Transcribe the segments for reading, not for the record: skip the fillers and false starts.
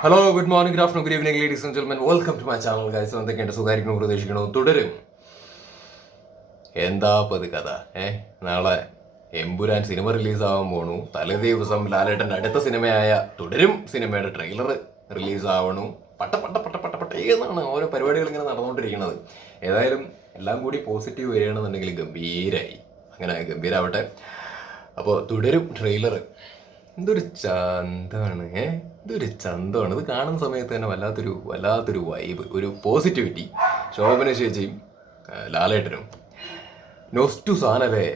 Hello, good morning, good afternoon, good evening, ladies and gentlemen. Welcome to my channel guys. എന്തൊക്കെയുണ്ട്? സുഖമായിരിക്കണം പ്രതീക്ഷിക്കണോ? തുടരും. എന്താ പത് കഥ? നാളെ എമ്പുരാൻ സിനിമ റിലീസാവാൻ പോണു. തലേ ദിവസം ലാലേട്ടൻ്റെ അടുത്ത സിനിമയായ തുടരും സിനിമയുടെ ട്രെയിലർ റിലീസാവണു. പട്ട പട്ട പട്ട പട്ട പട്ട എന്നാണ് ഓരോ പരിപാടികൾ ഇങ്ങനെ നടന്നുകൊണ്ടിരിക്കുന്നത്. ഏതായാലും എല്ലാം കൂടി പോസിറ്റീവ് വരികയാണെന്നുണ്ടെങ്കിൽ ഗംഭീരായി. അങ്ങനെ ഗംഭീരാവട്ടെ. അപ്പോൾ തുടരും ട്രെയിലർ എന്തൊരു ചന്തമാണ്, ഇതൊരു ചന്തമാണ്. ഇത് കാണുന്ന സമയത്ത് തന്നെ വല്ലാത്തൊരു വൈബ്, ഒരു പോസിറ്റിവിറ്റി. ശോഭന ചേച്ചിയും ലാലേട്ടനും നോസ്റ്റു സാധനല്ലേ.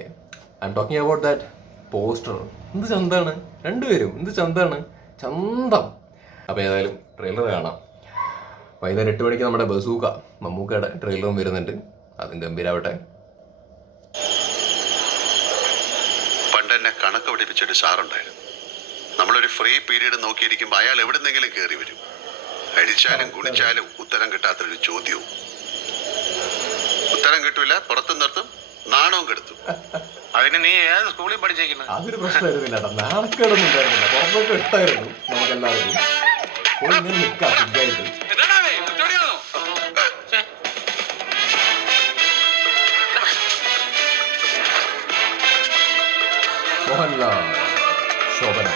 I am talking about that poster. എന്ത് ചന്താണ് രണ്ടുപേരും, എന്ത് ചന്താണ്, ചന്തം. അപ്പോൾ ഏതായാലും ട്രെയിലർ കാണാം. വൈകുന്നേരം 8 മണിക്ക് നമ്മുടെ ബസൂക്ക മമ്മൂക്കയുടെ ട്രെയിലറും വരുന്നുണ്ട്. അതും ഗംഭീരാവട്ടെ. പണ്ട് എന്നെ കണക്ക് പഠിപ്പിച്ചൊരു സാറുണ്ടായിരുന്നു. നമ്മളൊരു ഫ്രീ പീരീഡ് നോക്കിയിരിക്കുമ്പോൾ അയാൾ എവിടുന്നെങ്കിലും കയറി വരും. അടിച്ചാലും കുടിച്ചാലും ഉത്തരം കിട്ടാത്തൊരു ചോദ്യവും. ഉത്തരം കിട്ടൂല, പുറത്തു നിർത്തും, നാണവും കെടുത്തും. അതിന് നീ ഏത് സ്കൂളിൽ പഠിച്ചേക്കുന്നത്? അതൊരു പ്രശ്നമായിരുന്നില്ല, നാണക്കേടൊന്നും ഉണ്ടായിരുന്നില്ല. പുറത്തൊക്കെ ഇട്ടായിരുന്നു നമുക്കെല്ലാവരും. ഇങ്ങനെ നിൽക്കാം സുഖമായിട്ട്. മോഹൻലാൽ, ശോഭന.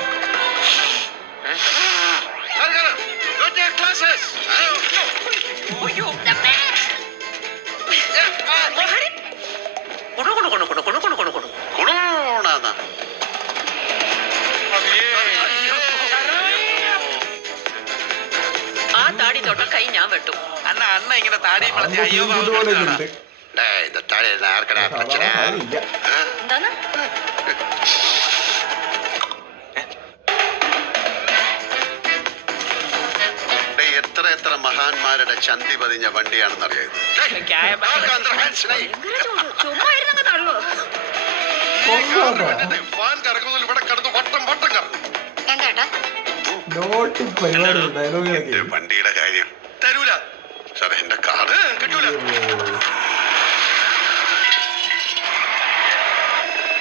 ആ താടി തൊട്ട കൈ ഞാൻ വെട്ടു. അണ്ണ ഇങ്ങനെ താടി വളർത്തി അയ്യോ എന്താണ്? എത്ര മഹാന്മാരുടെ ചന്തി പതിഞ്ഞ വണ്ടിയാണെന്നറിയാം. ചുമ്മാ ഇരുന്നങ്ങ് തള്ളു. എന്താ വണ്ടിയുടെ കാര്യം തരൂല സാറേ, എന്റെ കാറ് കിട്ടൂല.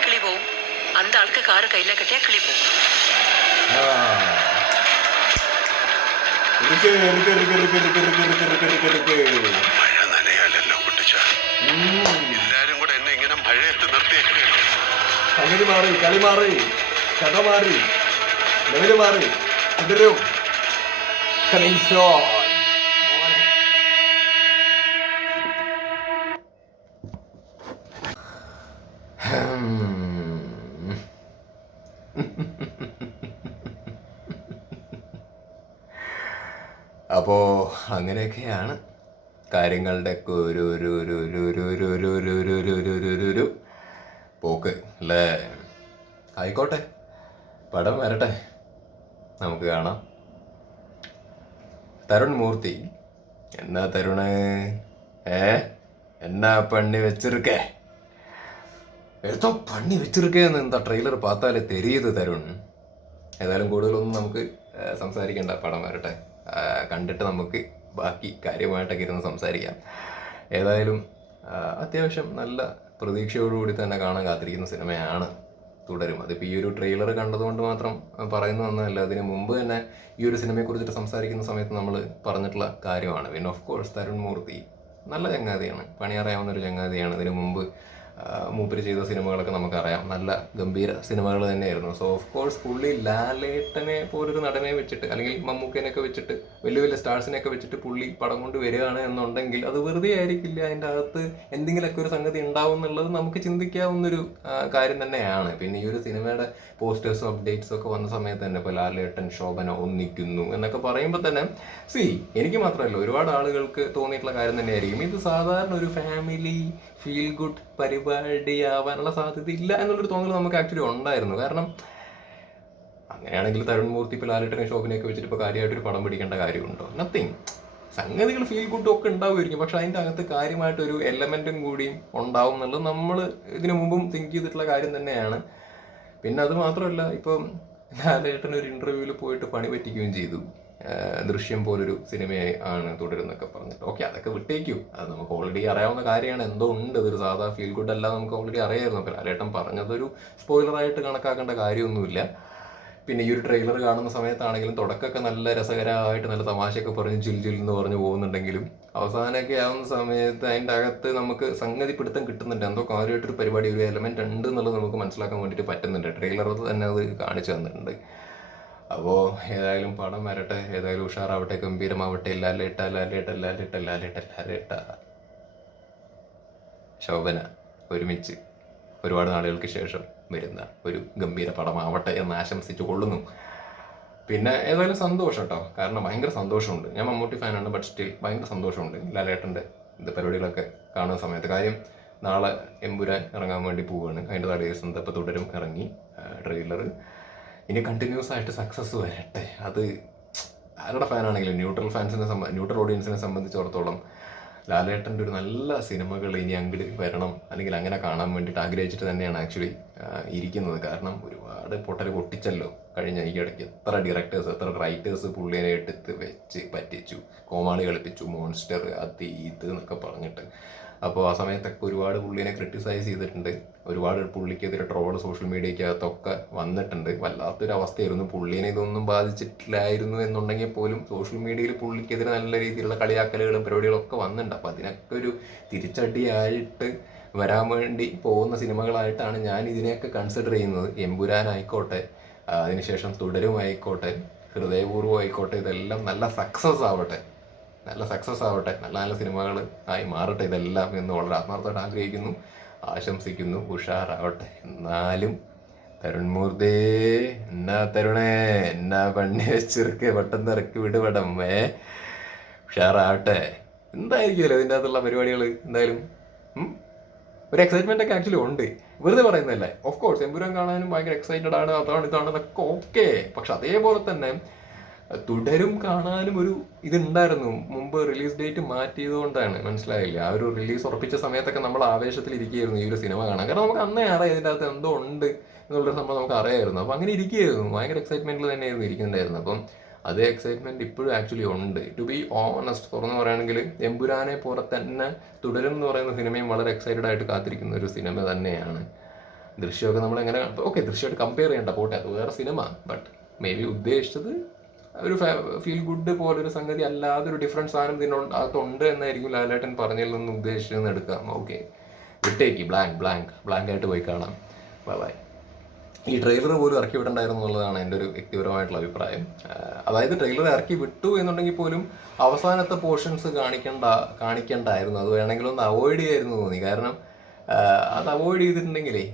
കിളി പോവും. അന്ത ആൾക്ക് കാറ് കയ്യിലെ കെട്ടിയാ കിളി പോവും. മഴ നനയാലല്ലോ കുട്ടിച്ച. എല്ലാരും കൂടെ എന്നെ ഇങ്ങനെ മഴയത്ത് നിർത്തിയേക്ക്. സംഗതി മാറി, കളി മാറി, കഥ മാറി, ലെവല് മാറി. തുടരും. Coming soon. അപ്പോ അങ്ങനെയൊക്കെയാണ് കാര്യങ്ങളുടെ ഒക്കെ ഒരു പോക്ക് അല്ലേ. ആയിക്കോട്ടെ, പടം വരട്ടെ, നമുക്ക് കാണാം. തരുൺ മൂർത്തി, എന്നാ തരുണ്, എന്നാ പണി വെച്ചിരിക്കേ, എന്തോ പണി വെച്ചിരിക്കേന്ന് എന്താ ട്രെയിലർ പാത്താലേ തെരിയത് തരുൺ. ഏതായാലും കൂടുതലൊന്നും നമുക്ക് സംസാരിക്കേണ്ട, പടം വരട്ടെ, കണ്ടിട്ട് നമുക്ക് ബാക്കി കാര്യമായിട്ടൊക്കെ ഇരുന്ന് സംസാരിക്കാം. ഏതായാലും അത്യാവശ്യം നല്ല പ്രതീക്ഷയോടുകൂടി തന്നെ കാണാൻ കാത്തിരിക്കുന്ന സിനിമയാണ് തുടരും. അതിപ്പോൾ ഈ ഒരു ട്രെയിലർ കണ്ടതുകൊണ്ട് മാത്രം പറയുന്നു എന്നല്ല, അതിന് മുമ്പ് തന്നെ ഈ ഒരു സിനിമയെക്കുറിച്ചിട്ട് സംസാരിക്കുന്ന സമയത്ത് നമ്മൾ പറഞ്ഞിട്ടുള്ള കാര്യമാണ്. പിന്നെ ഓഫ് കോഴ്സ് തരുൺ മൂർത്തി നല്ല ചങ്ങാതിയാണ്, പണിയറിയാവുന്ന ഒരു ചങ്ങാതിയാണ്. ഇതിന് മുമ്പ് മൂപ്പര് ചെയ്ത സിനിമകളൊക്കെ നമുക്കറിയാം, നല്ല ഗംഭീര സിനിമകൾ തന്നെയായിരുന്നു. സോ ഓഫ് കോഴ്സ് പുള്ളി ലാലേട്ടനെ പോലൊരു നടനെ വെച്ചിട്ട്, അല്ലെങ്കിൽ മമ്മൂക്കനെയൊക്കെ വെച്ചിട്ട്, വലിയ വലിയ സ്റ്റാർസിനെയൊക്കെ വെച്ചിട്ട് പുള്ളി പടം കൊണ്ട് വരികയാണ് എന്നുണ്ടെങ്കിൽ അത് വെറുതെ ആയിരിക്കില്ല. അതിൻ്റെ അകത്ത് എന്തെങ്കിലുമൊക്കെ ഒരു സംഗതി ഉണ്ടാവും എന്നുള്ളത് നമുക്ക് ചിന്തിക്കാവുന്നൊരു കാര്യം തന്നെയാണ്. പിന്നെ ഈ ഒരു സിനിമയുടെ പോസ്റ്റേഴ്സും അപ്ഡേറ്റ്സും ഒക്കെ വന്ന സമയത്ത് തന്നെ ഇപ്പോൾ ലാലേട്ടൻ ശോഭന ഒന്നിക്കുന്നു എന്നൊക്കെ പറയുമ്പോൾ തന്നെ എനിക്ക് മാത്രമല്ല ഒരുപാട് ആളുകൾക്ക് തോന്നിയിട്ടുള്ള കാര്യം തന്നെയായിരിക്കും, ഇത് സാധാരണ ഒരു ഫാമിലി ഫീൽ ഗുഡ് പരിപാടിയാവാനുള്ള സാധ്യത ഇല്ല എന്നുള്ളൊരു തോന്നൽ നമുക്ക് ആക്ച്വലി ഉണ്ടായിരുന്നു. കാരണം അങ്ങനെയാണെങ്കിൽ തരുൺ മൂർത്തി ഇപ്പോൾ ലാലേട്ടനെ ശോഭനയൊക്കെ വെച്ചിട്ട് ഇപ്പോൾ കാര്യമായിട്ടൊരു പടം പിടിക്കേണ്ട കാര്യമുണ്ടോ? നത്തിങ്. സംഗതികൾ ഫീൽ ഗുഡും ഒക്കെ ഉണ്ടാവുമായിരിക്കും, പക്ഷെ അതിൻ്റെ അകത്ത് കാര്യമായിട്ടൊരു എലമെൻറ്റും കൂടിയും ഉണ്ടാവും എന്നുള്ളത് നമ്മൾ ഇതിനു മുമ്പും തിങ്ക് ചെയ്തിട്ടുള്ള കാര്യം തന്നെയാണ്. പിന്നെ അത് മാത്രമല്ല, ഇപ്പം ലാലേട്ടൻ ഒരു ഇൻ്റർവ്യൂവിൽ പോയിട്ട് പണി പറ്റിക്കുകയും ചെയ്തു. ദൃശ്യം പോലൊരു സിനിമയാണ് തുടരുന്നൊക്കെ പറഞ്ഞിട്ട്. ഓക്കെ, അതൊക്കെ വിട്ടേക്കും, അത് നമുക്ക് ഓൾറെഡി അറിയാവുന്ന കാര്യമാണ്. എന്തോ ഉണ്ട്, ഇതൊരു സാധാ ഫീൽ ഗുഡ് അല്ല, നമുക്ക് ഓൾറെഡി അറിയായിരുന്നു. അപ്പോൾ ലാലേട്ടൻ പറഞ്ഞതൊരു സ്പോയിലറായിട്ട് കണക്കാക്കേണ്ട കാര്യമൊന്നുമില്ല. പിന്നെ ഈ ഒരു ട്രെയിലർ കാണുന്ന സമയത്താണെങ്കിലും തുടക്കമൊക്കെ നല്ല രസകരമായിട്ട് നല്ല തമാശയൊക്കെ പറഞ്ഞ് ജിൽ എന്ന് പറഞ്ഞ് പോകുന്നുണ്ടെങ്കിലും അവസാനമൊക്കെ ആവുന്ന സമയത്ത് അതിൻ്റെ അകത്ത് നമുക്ക് സംഗതി പിടുത്തം കിട്ടുന്നുണ്ട്. എന്തോ കാര്യമായിട്ടൊരു പരിപാടി, ഒരു എലമെന്റ് ഉണ്ട് എന്നുള്ളത് നമുക്ക് മനസ്സിലാക്കാൻ വേണ്ടിയിട്ട് പറ്റുന്നുണ്ട്. ട്രെയിലറിൽ തന്നെ അത് കാണിച്ചു തന്നിട്ടുണ്ട്. അപ്പോൾ ഏതായാലും പടം വരട്ടെ, ഏതായാലും ഉഷാറാവട്ടെ, ഗംഭീരമാവട്ടെ. ലാലേട്ട ശോഭന ഒരുമിച്ച് ഒരുപാട് നാളുകൾക്ക് ശേഷം വരുന്ന ഒരു ഗംഭീര പടമാവട്ടെ എന്ന് ആശംസിച്ചു കൊള്ളുന്നു. പിന്നെ ഏതായാലും സന്തോഷം കേട്ടോ, കാരണം ഭയങ്കര സന്തോഷമുണ്ട്. ഞാൻ മമ്മൂട്ടി ഫാനാണ്, ബട്ട് സ്റ്റിൽ ഭയങ്കര സന്തോഷമുണ്ട് ലാലേട്ടൻ്റെ പരിപാടികളൊക്കെ കാണുന്ന സമയത്ത്. കാര്യം നാളെ എമ്പുരാൻ ഇറങ്ങാൻ വേണ്ടി പോവുകയാണ്. അതിൻ്റെ തലേ ദിവസം ഇപ്പോൾ തുടരും ഇറങ്ങി ട്രെയിലർ. ഇനി കണ്ടിന്യൂസ് ആയിട്ട് സക്സസ് വരട്ടെ. അത് ആരുടെ ഫാനാണെങ്കിലും ന്യൂട്രൽ ഓഡിയൻസിനെ സംബന്ധിച്ചിടത്തോളം ലാലേട്ടൻ്റെ ഒരു നല്ല സിനിമകൾ ഇനി അങ്ങോട്ട് വരണം, അല്ലെങ്കിൽ അങ്ങനെ കാണാൻ വേണ്ടിയിട്ട് ആഗ്രഹിച്ചിട്ട് തന്നെയാണ് ആക്ച്വലി ഇരിക്കുന്നത്. കാരണം ഒരുപാട് പൊട്ടിച്ചല്ലോ കഴിഞ്ഞ ഈ ഇടയ്ക്ക്. എത്ര ഡയറക്ടേഴ്സ്, എത്ര റൈറ്റേഴ്സ് പുള്ളിനെ എടുത്ത് വെച്ച് പറ്റിച്ചു, കോമാളി കളിപ്പിച്ചു, മോൺസ്റ്റർ അത് ഇത് എന്നൊക്കെ പറഞ്ഞിട്ട്. അപ്പോൾ ആ സമയത്തൊക്കെ ഒരുപാട് പുള്ളിനെ ക്രിട്ടിസൈസ് ചെയ്തിട്ടുണ്ട്. ഒരുപാട് പുള്ളിക്കെതിരെ ട്രോള് സോഷ്യൽ മീഡിയക്കകത്തൊക്കെ വന്നിട്ടുണ്ട്. വല്ലാത്തൊരു അവസ്ഥയായിരുന്നു. പുള്ളിനെ ഇതൊന്നും ബാധിച്ചിട്ടില്ലായിരുന്നു എന്നുണ്ടെങ്കിൽ പോലും സോഷ്യൽ മീഡിയയിൽ പുള്ളിക്കെതിരെ നല്ല രീതിയിലുള്ള കളിയാക്കലുകളും പരിപാടികളൊക്കെ വന്നിട്ടുണ്ട്. അപ്പോൾ അതിനൊക്കെ ഒരു തിരിച്ചടിയായിട്ട് വരാൻ വേണ്ടി പോകുന്ന സിനിമകളായിട്ടാണ് ഞാൻ ഇതിനെയൊക്കെ കൺസിഡർ ചെയ്യുന്നത്. എമ്പുരാനായിക്കോട്ടെ, അതിനുശേഷം തുടരുമായിക്കോട്ടെ, ഹൃദയപൂർവ്വം ആയിക്കോട്ടെ, ഇതെല്ലാം നല്ല സക്സസ് ആവട്ടെ, നല്ല സിനിമകൾ ആയി മാറട്ടെ ഇതെല്ലാം എന്ന് വളരെ ആത്മാർത്ഥമായിട്ട് ആഗ്രഹിക്കുന്നു, ആശംസിക്കുന്നു. ഉഷാറാവട്ടെ. എന്നാലും തരുൺമൂർത്തേ, എന്നാ തരുണേ, എന്നാ പണി വെച്ചിറക്കെ പെട്ടെന്ന് ഇറക്കി വിടുപടം ഉഷാറാവട്ടെ. എന്തായിരിക്കുമല്ലോ ഇതിൻ്റെ അകത്തുള്ള പരിപാടികൾ. എന്തായാലും ഒരു എക്സൈറ്റ്മെന്റ് ഒക്കെ ആക്ച്വലി ഉണ്ട്, വെറുതെ പറയുന്നതല്ലേ. ഓഫ് കോഴ്സ് എമ്പുരാൻ കാണാനും ഭയങ്കര എക്സൈറ്റഡ് ആണ്, ഇതാണെന്നൊക്കെ ഓക്കെ. പക്ഷെ അതേപോലെ തന്നെ തുടരും കാണാനും ഒരു ഇതുണ്ടായിരുന്നു. മുമ്പ് റിലീസ് ഡേറ്റ് മാറ്റിയത് കൊണ്ടാണ്, മനസ്സിലായില്ല. ആ ഒരു റിലീസ് ഉറപ്പിച്ച സമയത്തൊക്കെ നമ്മൾ ആവേശത്തിൽ ഇരിക്കുകയായിരുന്നു ഈ ഒരു സിനിമ കാണാൻ. കാരണം നമുക്ക് അന്നേ അറിയാം ഇതിൻ്റെ അകത്ത് എന്തോ ഉണ്ട് എന്നുള്ളൊരു സംഭവം നമുക്ക് അറിയായിരുന്നു. അപ്പം അങ്ങനെ ഇരിക്കുകയായിരുന്നു, ഭയങ്കര എക്സൈറ്റ്മെന്റിൽ തന്നെയായിരുന്നു ഇരിക്കുന്നുണ്ടായിരുന്നു. അപ്പം അതേ എക്സൈറ്റ്മെന്റ് ഇപ്പോഴും ആക്ച്വലി ഉണ്ട്. ടു ബി ഓണസ്റ്റ്, തുറന്നു പറയുകയാണെങ്കിൽ എമ്പുരാനെ പോലെ തന്നെ തുടരും എന്ന് പറയുന്ന സിനിമയും വളരെ എക്സൈറ്റഡ് ആയിട്ട് കാത്തിരിക്കുന്ന ഒരു സിനിമ തന്നെയാണ്. ദൃശ്യമൊക്കെ നമ്മളെങ്ങനെ ഓക്കെ, ദൃശ്യമായിട്ട് കമ്പയർ ചെയ്യേണ്ട പോട്ടെ, അത് വേറെ സിനിമ. ബട്ട് മേ ബി ഉദ്ദേശിച്ചത് ഒരു ഫീൽ ഗുഡ് പോലൊരു സംഗതി അല്ലാതെ ഒരു ഡിഫറൻറ്റ് സാധനം ഇതിനകത്തുണ്ട് എന്നായിരിക്കും ലാലേട്ടൻ പറഞ്ഞതിൽ നിന്ന് ഉദ്ദേശിച്ചതെന്ന് എടുക്കാം. ഓക്കെ, വിട്ടേക്ക്, ബ്ലാങ്ക് ആയിട്ട് പോയി കാണാം. ബൈ. ഈ ട്രെയിലർ പോലും ഇറക്കി വിടണ്ടായിരുന്നു എന്നുള്ളതാണ് എൻ്റെ ഒരു വ്യക്തിപരമായിട്ടുള്ള അഭിപ്രായം. അതായത് ട്രെയിലർ ഇറക്കി വിട്ടു എന്നുണ്ടെങ്കിൽ പോലും അവസാനത്തെ പോർഷൻസ് കാണിക്കണ്ടായിരുന്നു. അത് വേണമെങ്കിൽ ഒന്ന് അവോയ്ഡ് ചെയ്യായിരുന്നു തോന്നി. കാരണം അത് അവോയ്ഡ് ചെയ്തിട്ടുണ്ടെങ്കിലേ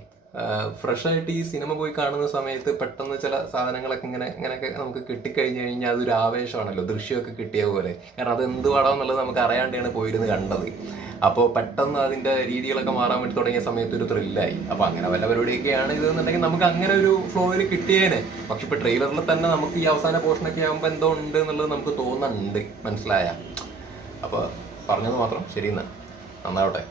ഫ്രഷായിട്ട് ഈ സിനിമ പോയി കാണുന്ന സമയത്ത് പെട്ടെന്ന് ചില സാധനങ്ങളൊക്കെ ഇങ്ങനെയൊക്കെ നമുക്ക് കിട്ടിക്കഴിഞ്ഞ് കഴിഞ്ഞാൽ അതൊരു ആവേശമാണല്ലോ, ദൃശ്യമൊക്കെ കിട്ടിയ പോലെ. കാരണം അത് എന്ത് പടം എന്നുള്ളത് നമുക്ക് അറിയാണ്ടാണ് പോയിരുന്ന് കണ്ടത്. അപ്പോൾ പെട്ടെന്ന് അതിൻ്റെ രീതികളൊക്കെ മാറാൻ വേണ്ടി തുടങ്ങിയ സമയത്ത് ഒരു ത്രില്ലായി. അപ്പോൾ അങ്ങനെ വല്ല പരിപാടിയൊക്കെയാണ് ഇതെന്നുണ്ടെങ്കിൽ നമുക്ക് അങ്ങനെ ഒരു ഫ്ലോയിൽ കിട്ടിയേനെ. പക്ഷെ ഇപ്പോൾ ട്രെയിലറിൽ തന്നെ നമുക്ക് ഈ അവസാന പോർഷനൊക്കെ ആകുമ്പോൾ എന്തോ ഉണ്ട് എന്നുള്ളത് നമുക്ക് തോന്നുന്നുണ്ട്, മനസ്സിലായ. അപ്പോൾ പറഞ്ഞത് മാത്രം ശരി, നന്നാവട്ടെ.